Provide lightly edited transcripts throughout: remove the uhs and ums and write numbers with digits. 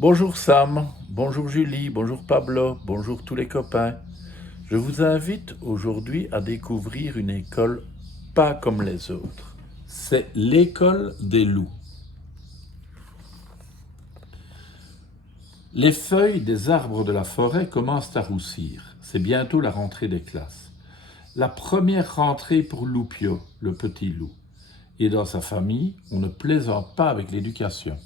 Bonjour Sam, bonjour Julie, bonjour Pablo, bonjour tous les copains. Je vous invite aujourd'hui à découvrir une école pas comme les autres. C'est l'école des loups. Les feuilles des arbres de la forêt commencent à roussir. C'est bientôt la rentrée des classes. La première rentrée pour Loupio, le petit loup. Et dans sa famille, on ne plaisante pas avec l'éducation.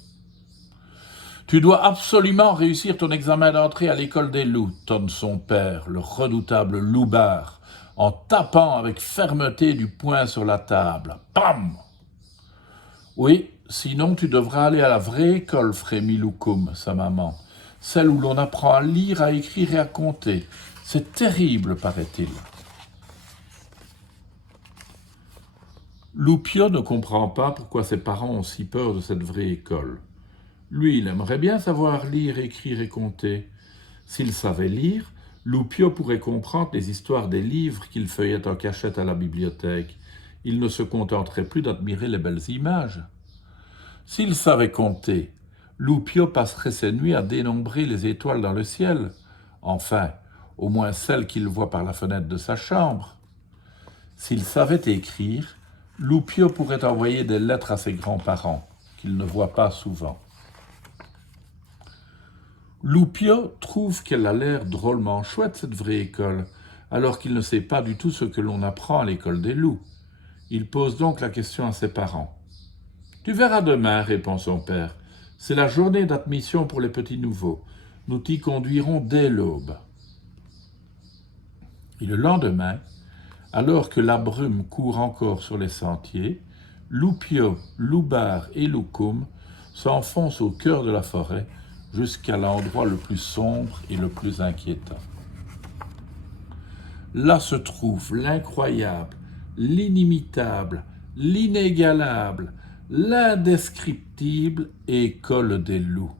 Tu dois absolument réussir ton examen d'entrée à l'école des loups, tonne son père, le redoutable loupard, en tapant avec fermeté du poing sur la table. Pam! Oui, sinon tu devras aller à la vraie école, frémit Loukoum, sa maman. Celle où l'on apprend à lire, à écrire et à compter. C'est terrible, paraît-il. Loupio ne comprend pas pourquoi ses parents ont si peur de cette vraie école. Lui, il aimerait bien savoir lire, écrire et compter. S'il savait lire, Loupio pourrait comprendre les histoires des livres qu'il feuillait en cachette à la bibliothèque. Il ne se contenterait plus d'admirer les belles images. S'il savait compter, Loupio passerait ses nuits à dénombrer les étoiles dans le ciel. Enfin, au moins celles qu'il voit par la fenêtre de sa chambre. S'il savait écrire, Loupio pourrait envoyer des lettres à ses grands-parents, qu'il ne voit pas souvent. Loupio trouve qu'elle a l'air drôlement chouette, cette vraie école, alors qu'il ne sait pas du tout ce que l'on apprend à l'école des loups. Il pose donc la question à ses parents. « Tu verras demain, répond son père. C'est la journée d'admission pour les petits nouveaux. Nous t'y conduirons dès l'aube. » Et le lendemain, alors que la brume court encore sur les sentiers, Loupio, Loupard et Loukoum s'enfoncent au cœur de la forêt jusqu'à l'endroit le plus sombre et le plus inquiétant. Là se trouve l'incroyable, l'inimitable, l'inégalable, l'indescriptible école des loups.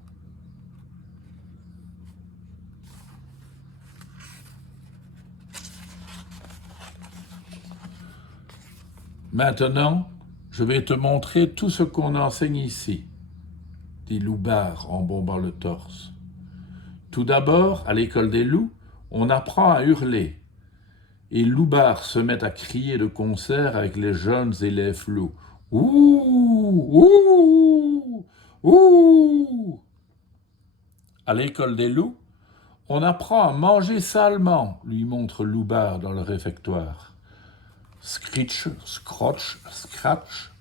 Maintenant, je vais te montrer tout ce qu'on enseigne ici, dit Loupard en bombant le torse. Tout d'abord, à l'école des loups, on apprend à hurler. Et Loupard se met à crier de concert avec les jeunes élèves loups. Ouh, ouh, ouh. À l'école des loups, on apprend à manger salement, lui montre Loupard dans le réfectoire. Scritch, scrotch, scratch,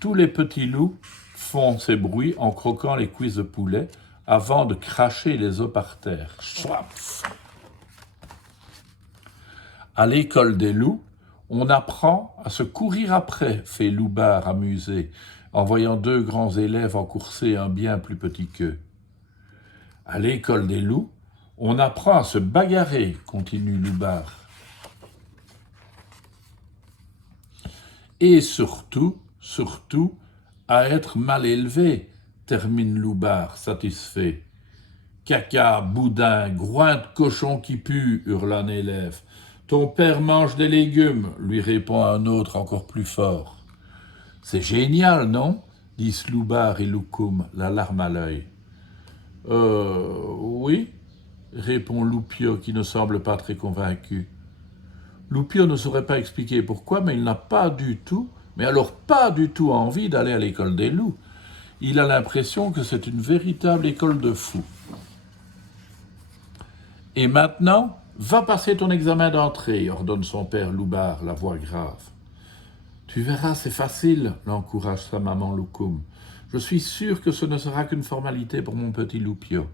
tous les petits loups font ces bruits en croquant les cuisses de poulet avant de cracher les os par terre. Schwapf. À l'école des loups, on apprend à se courir après, fait Loupard amusé, en voyant deux grands élèves encourser un bien plus petit qu'eux. À l'école des loups, on apprend à se bagarrer, continue Loupard. Et surtout, à être mal élevé, termine Loupard, satisfait. Caca, boudin, groin de cochon qui pue, hurle un élève. Ton père mange des légumes, lui répond un autre encore plus fort. C'est génial, non disent Loupard et Loukoum, la larme à l'œil. Oui, répond Loupio qui ne semble pas très convaincu. Loupio ne saurait pas expliquer pourquoi, mais il n'a pas du tout, mais alors pas du tout envie d'aller à l'école des loups. Il a l'impression que c'est une véritable école de fous. Et maintenant, va passer ton examen d'entrée, ordonne son père Loupard, la voix grave. Tu verras, c'est facile, l'encourage sa maman Loukoum. Je suis sûr que ce ne sera qu'une formalité pour mon petit Loupio.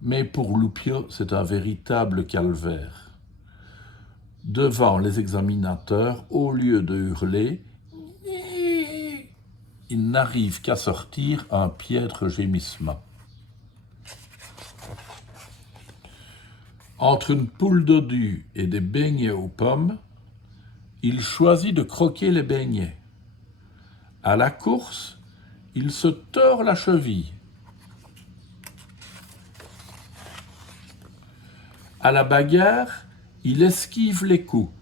Mais pour Loupio, c'est un véritable calvaire. Devant les examinateurs, au lieu de hurler, il n'arrive qu'à sortir un piètre gémissement. Entre une poule dodue et des beignets aux pommes, il choisit de croquer les beignets. À la course, il se tord la cheville. À la bagarre, il esquive les coups.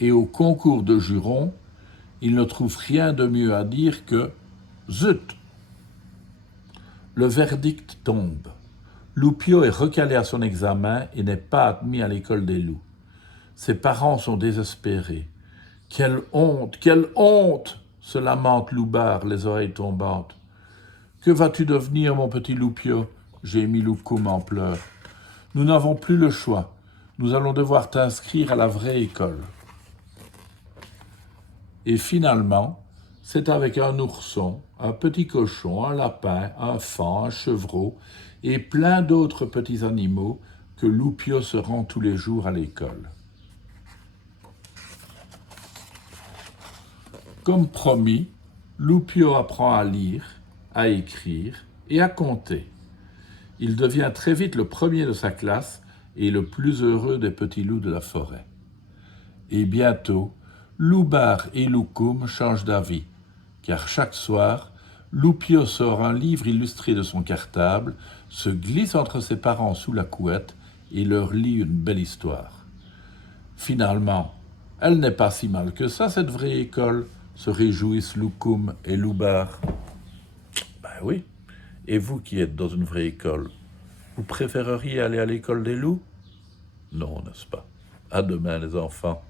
Et au concours de jurons, il ne trouve rien de mieux à dire que « Zut !» Le verdict tombe. Loupio est recalé à son examen et n'est pas admis à l'école des loups. Ses parents sont désespérés. Quelle honte se lamente Loubard, les oreilles tombantes. Que vas-tu devenir, mon petit Loupio gémit Loukoum en pleurs. Nous n'avons plus le choix. Nous allons devoir t'inscrire à la vraie école. Et finalement, c'est avec un ourson, un petit cochon, un lapin, un faon, un chevreau et plein d'autres petits animaux que Loupio se rend tous les jours à l'école. Comme promis, Loupio apprend à lire, à écrire et à compter. Il devient très vite le premier de sa classe et le plus heureux des petits loups de la forêt. Et bientôt, Loubard et Loukoum changent d'avis, car chaque soir, Loupio sort un livre illustré de son cartable, se glisse entre ses parents sous la couette et leur lit une belle histoire. Finalement, elle n'est pas si mal que ça, cette vraie école, se réjouissent Loukoum et Loubard. Ben oui, et vous qui êtes dans une vraie école, vous préféreriez aller à l'école des loups? Non, n'est-ce pas? À demain, les enfants.